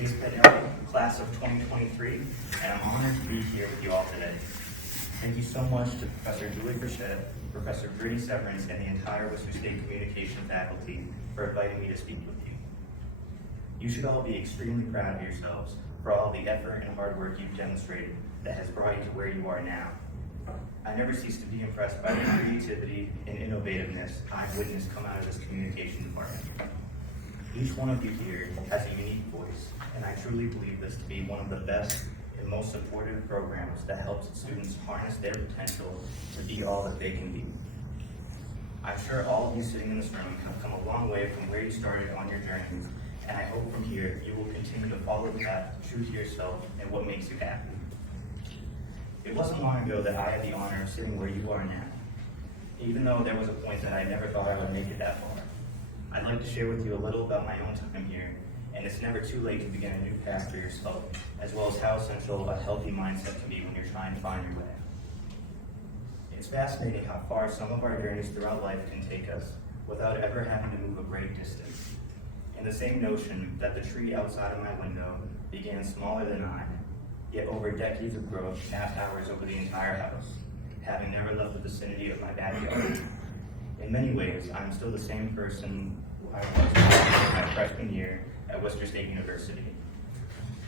Chace Pettinelli, class of 2023, and I'm honored to be here with you all today. Thank you so much to Professor Julie Frechette, Professor Brittany Severance, and the entire Worcester State Communication faculty for inviting me to speak with you. You should all be extremely proud of yourselves for all the effort and hard work you've demonstrated that has brought you to where you are now. I never cease to be impressed by the creativity and innovativeness I've witnessed come out of this communication department. Each one of you here has a unique voice, and I truly believe this to be one of the best and most supportive programs that helps students harness their potential to be all that they can be. I'm sure all of you sitting in this room have come a long way from where you started on your journeys, and I hope from here you will continue to follow the path true to yourself and what makes you happy. It wasn't long ago that I had the honor of sitting where you are now, even though there was a point that I never thought I would make it that far. I'd like to share with you a little about my own time here, and it's never too late to begin a new path for yourself, as well as how essential a healthy mindset can be when you're trying to find your way. It's fascinating how far some of our journeys throughout life can take us without ever having to move a great distance. And the same notion that the tree outside of my window began smaller than I, yet over decades of growth cast towers over the entire house, having never left the vicinity of my backyard. In many ways, I'm still the same person I was my freshman year at Worcester State University.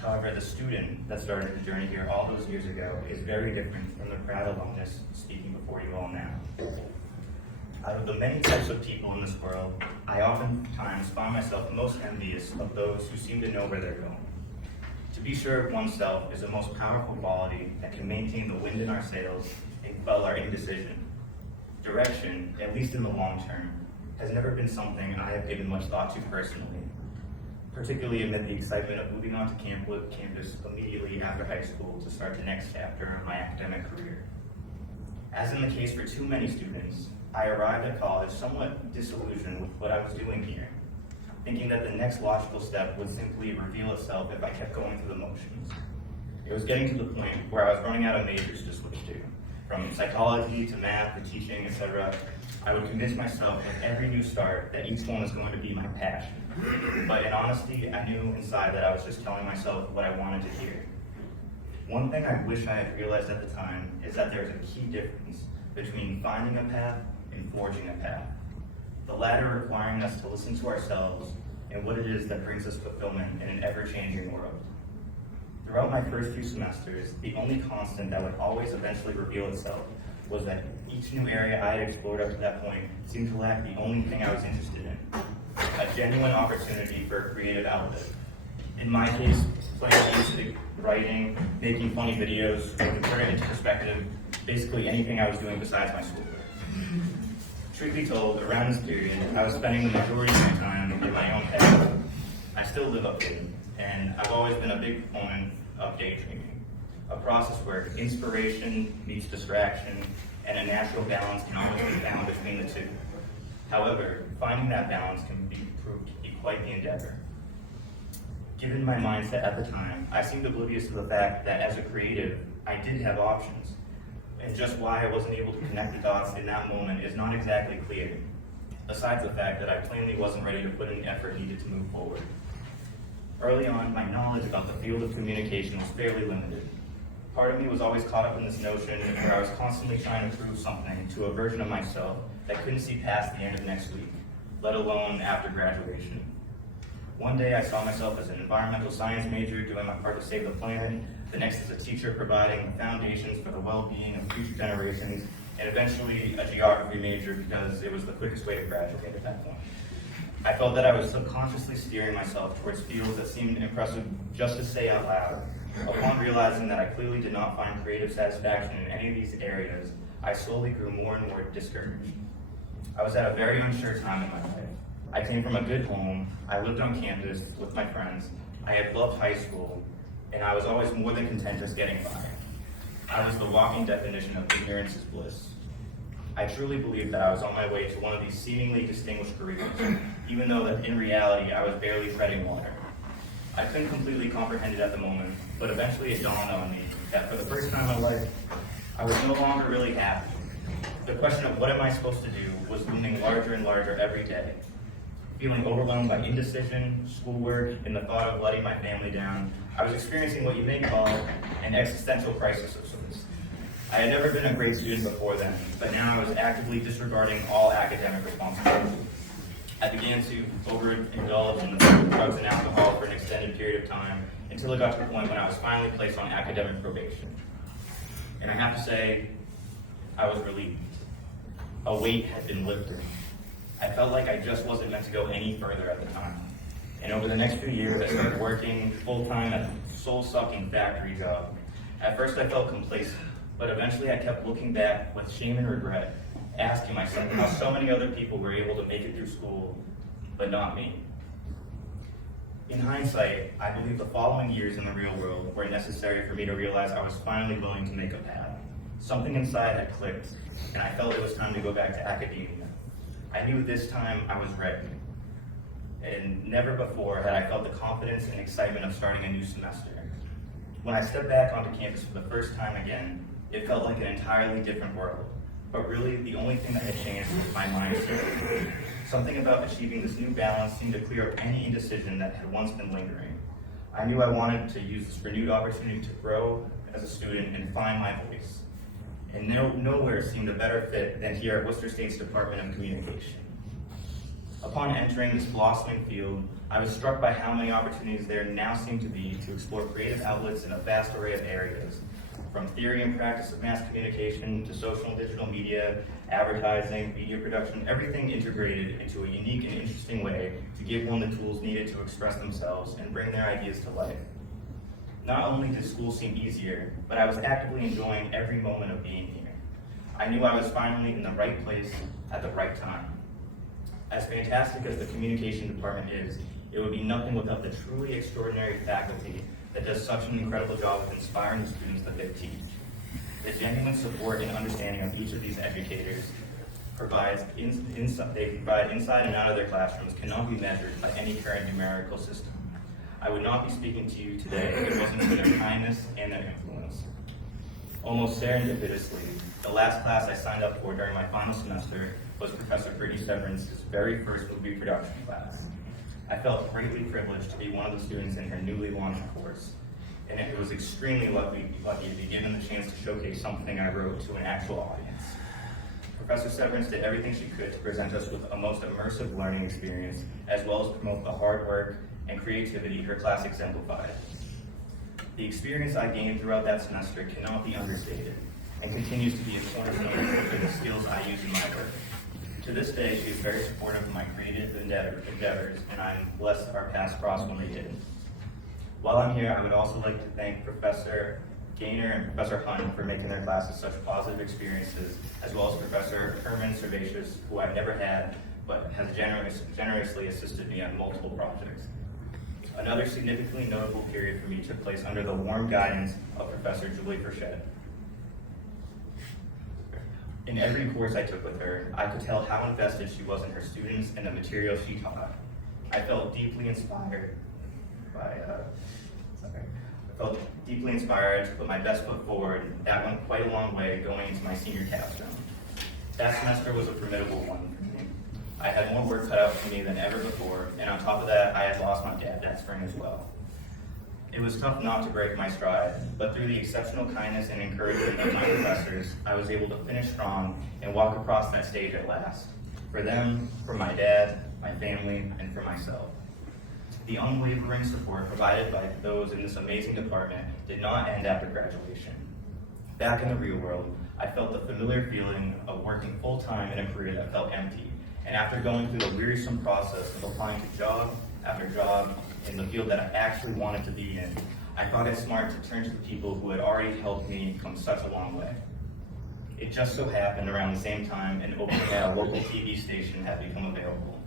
However, the student that started the journey here all those years ago is very different from the proud alumnus speaking before you all now. Out of the many types of people in this world, I oftentimes find myself most envious of those who seem to know where they're going. To be sure of oneself is the most powerful quality that can maintain the wind in our sails and quell our indecision. Direction, at least in the long term, has never been something I have given much thought to personally, particularly amid the excitement of moving on to campus immediately after high school to start the next chapter of my academic career. As in the case for too many students, I arrived at college somewhat disillusioned with what I was doing here, thinking that the next logical step would simply reveal itself if I kept going through the motions. It was getting to the point where I was running out of majors to switch to. From psychology to math to teaching, etc., I would convince myself with every new start that each one was going to be my passion. But in honesty, I knew inside that I was just telling myself what I wanted to hear. One thing I wish I had realized at the time is that there's a key difference between finding a path and forging a path. The latter requiring us to listen to ourselves and what it is that brings us fulfillment in an ever-changing world. Throughout my first few semesters, the only constant that would always eventually reveal itself was that each new area I had explored up to that point seemed to lack the only thing I was interested in, a genuine opportunity for a creative outlet. In my case, playing music, writing, making funny videos, or to put it into perspective, basically anything I was doing besides my schoolwork. Truth be told, around this period, I was spending the majority of my time in my own head. I still live up here, and I've always been a big proponent of daydreaming, a process where inspiration meets distraction, and a natural balance can always be found between the two. However, finding that balance can be proved to be quite the endeavor. Given my mindset at the time, I seemed oblivious to the fact that as a creative, I did have options, and just why I wasn't able to connect the dots in that moment is not exactly clear, besides the fact that I plainly wasn't ready to put in the effort needed to move forward. Early on, my knowledge about the field of communication was fairly limited. Part of me was always caught up in this notion where I was constantly trying to prove something to a version of myself that couldn't see past the end of next week, let alone after graduation. One day I saw myself as an environmental science major doing my part to save the planet, the next as a teacher providing the foundations for the well-being of future generations, and eventually a geography major because it was the quickest way to graduate at that point. I felt that I was subconsciously steering myself towards fields that seemed impressive just to say out loud. Upon realizing that I clearly did not find creative satisfaction in any of these areas, I slowly grew more and more discouraged. I was at a very unsure time in my life. I came from a good home, I lived on campus with my friends, I had loved high school, and I was always more than content just getting by. I was the walking definition of ignorance is bliss. I truly believed that I was on my way to one of these seemingly distinguished careers, even though that in reality I was barely treading water. I couldn't completely comprehend it at the moment, but eventually it dawned on me that for the first time in my life, I was no longer really happy. The question of what am I supposed to do was looming larger and larger every day. feeling overwhelmed by indecision, schoolwork, and the thought of letting my family down. I was experiencing what you may call an existential crisis of sorts. I had never been a great student before then, but now I was actively disregarding all academic responsibilities. I began to overindulge in drugs and alcohol for an extended period of time until it got to the point when I was finally placed on academic probation. And I have to say, I was relieved. A weight had been lifted. I felt like I just wasn't meant to go any further at the time. And over the next few years, I started working full-time at a soul-sucking factory job. At first, I felt complacent, but eventually I kept looking back with shame and regret, asking myself how so many other people were able to make it through school, but not me. In hindsight, I believe the following years in the real world were necessary for me to realize I was finally willing to make a path. Something inside had clicked, and I felt it was time to go back to academia. I knew this time I was ready, and never before had I felt the confidence and excitement of starting a new semester. When I stepped back onto campus for the first time again, it felt like an entirely different world. But really, the only thing that had changed was my mindset. Something about achieving this new balance seemed to clear up any indecision that had once been lingering. I knew I wanted to use this renewed opportunity to grow as a student and find my voice. And nowhere seemed a better fit than here at Worcester State's Department of Communication. Upon entering this blossoming field, I was struck by how many opportunities there now seem to be to explore creative outlets in a vast array of areas, from theory and practice of mass communication to social and digital media, advertising, media production, everything integrated into a unique and interesting way to give one the tools needed to express themselves and bring their ideas to life. Not only did school seem easier, but I was actively enjoying every moment of being here. I knew I was finally in the right place at the right time. As fantastic as the communication department is, it would be nothing without the truly extraordinary faculty that does such an incredible job of inspiring the students that they teach. The genuine support and understanding of each of these educators provides they provide inside and out of their classrooms cannot be measured by any current numerical system. I would not be speaking to you today if it wasn't for their kindness and their influence. Almost serendipitously, the last class I signed up for during my final semester was Professor Brittany Severin's very first movie production class. I felt greatly privileged to be one of the students in her newly launched course, and it was extremely lucky to be given the chance to showcase something I wrote to an actual audience. Professor Severance did everything she could to present us with a most immersive learning experience, as well as promote the hard work and creativity her class exemplified. The experience I gained throughout that semester cannot be understated, and continues to be a cornerstone for the skills I use in my work. To this day, she is very supportive of my creative endeavors, and I'm blessed our paths crossed when they did. While I'm here, I would also like to thank Professor Gaynor and Professor Hunt for making their classes such positive experiences, as well as Professor Herman Servatius, who I've never had, but has generously assisted me on multiple projects. Another significantly notable period for me took place under the warm guidance of Professor Julie Frechette. In every course I took with her, I could tell how invested she was in her students and the material she taught. I felt deeply inspired to put my best foot forward. That went quite a long way going into my senior capstone. That semester was a formidable one for me. I had more work cut out for me than ever before, and on top of that, I had lost my dad that spring as well. It was tough not to break my stride, but through the exceptional kindness and encouragement of my professors, I was able to finish strong and walk across that stage at last. For them, for my dad, my family, and for myself. The unwavering support provided by those in this amazing department did not end after graduation. Back in the real world, I felt the familiar feeling of working full-time in a career that felt empty. And after going through the wearisome process of applying to job after job in the field that I actually wanted to be in, I thought it smart to turn to the people who had already helped me come such a long way. It just so happened around the same time an opening at a local TV station had become available.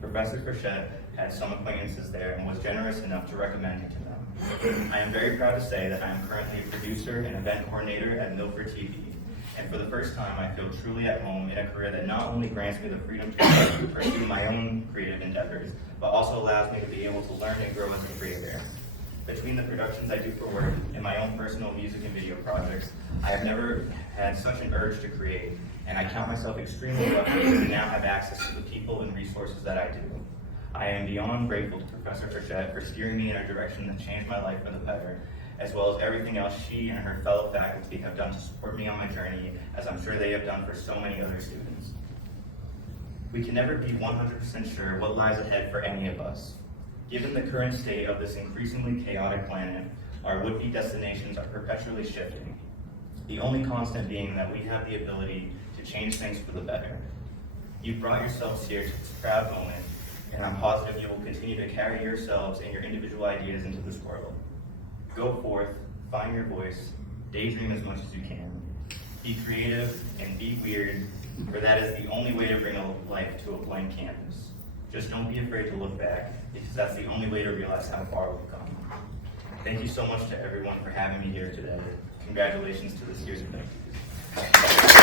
Professor Frechette had some acquaintances there and was generous enough to recommend me to them. I am very proud to say that I am currently a producer and event coordinator at Milford TV. And for the first time, I feel truly at home in a career that not only grants me the freedom to pursue my own creative endeavors, but also allows me to be able to learn and grow as a creator. Between the productions I do for work and my own personal music and video projects, I have never had such an urge to create, and I count myself extremely lucky to now have access to the people and resources that I do. I am beyond grateful to Professor Frechette for steering me in a direction that changed my life for the better, as well as everything else she and her fellow faculty have done to support me on my journey, as I'm sure they have done for so many other students. We can never be 100% sure what lies ahead for any of us. Given the current state of this increasingly chaotic planet, our would-be destinations are perpetually shifting, the only constant being that we have the ability to change things for the better. You've brought yourselves here to this proud moment, and I'm positive you will continue to carry yourselves and your individual ideas into this world. Go forth, find your voice, daydream as much as you can. Be creative and be weird, for that is the only way to bring a life to a blank canvas. Just don't be afraid to look back, because that's the only way to realize how far we've come. Thank you so much to everyone for having me here today. Congratulations to this year's event.